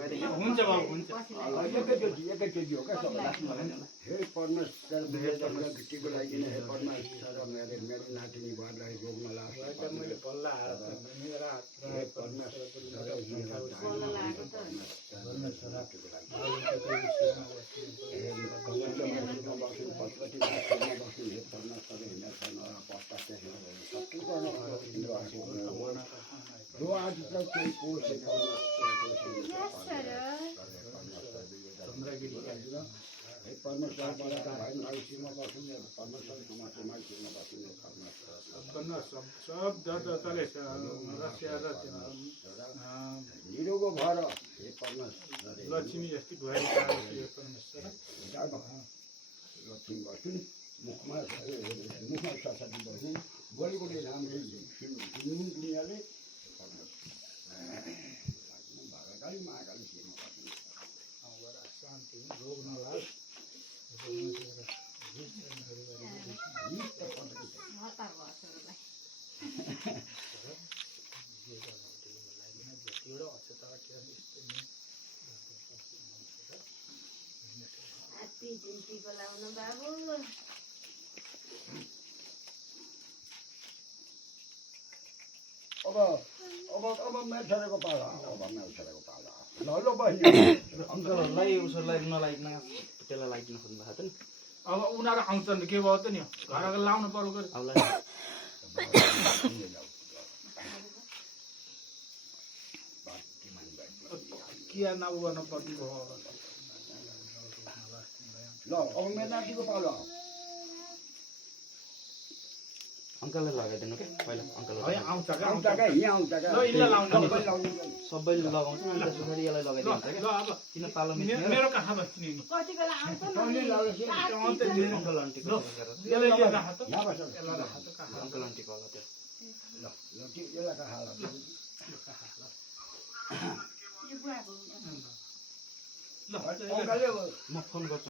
लगाइदिए हुन्छ बाबु हुन्छ एकैचोटि हो क्या सबैलाई हे परमेश्वर टिको लागि हे परमेश्वर मेरो नातिनी भरलाई रोग नलाओस् मैले बल्ल हात मेरो हात हे परमेश्वर सब दर्ताले रसिया र निरोगो भएर हे परमेश्वर लक्ष्मी जस्तै भइरहेको परमेश्वर लक्ष्मी बस्नु मुखमा सरस्वती बस्नु बोलेकोले राम्रै सुन्नु दुनियाँले भगकाली महाकाली सेवा बस्नु शान्ति रोग नलाओस् अब मेलछेरेको पाला अब मेलछेरेको पाला ल ल बहिनी अङ्कलहरूलाई उसहरूलाई नलाइकन त्यसलाई लाइकन खोज्नु भएको थियो नि अब उनीहरू आउँछन् के भयो त नि घर लाउनु पर्यो अब के नउ गर्नु पर्ने भयो ल अब मेरो नातिको पाला अङ्कललाई लगाइदिनु क्या पहिला अङ्कललाई आउँछ आउँछ क्या यहाँ आउँछ क्या सबैले लगाउँछ अनि त्यस पछाडि यसलाई लगाइदिन्छ क्या किन पालो मेरो कहाँ बस्ने अङ्कल आन्टीको अङ्कल आन्टीको होला त्यो म फोन गर्छु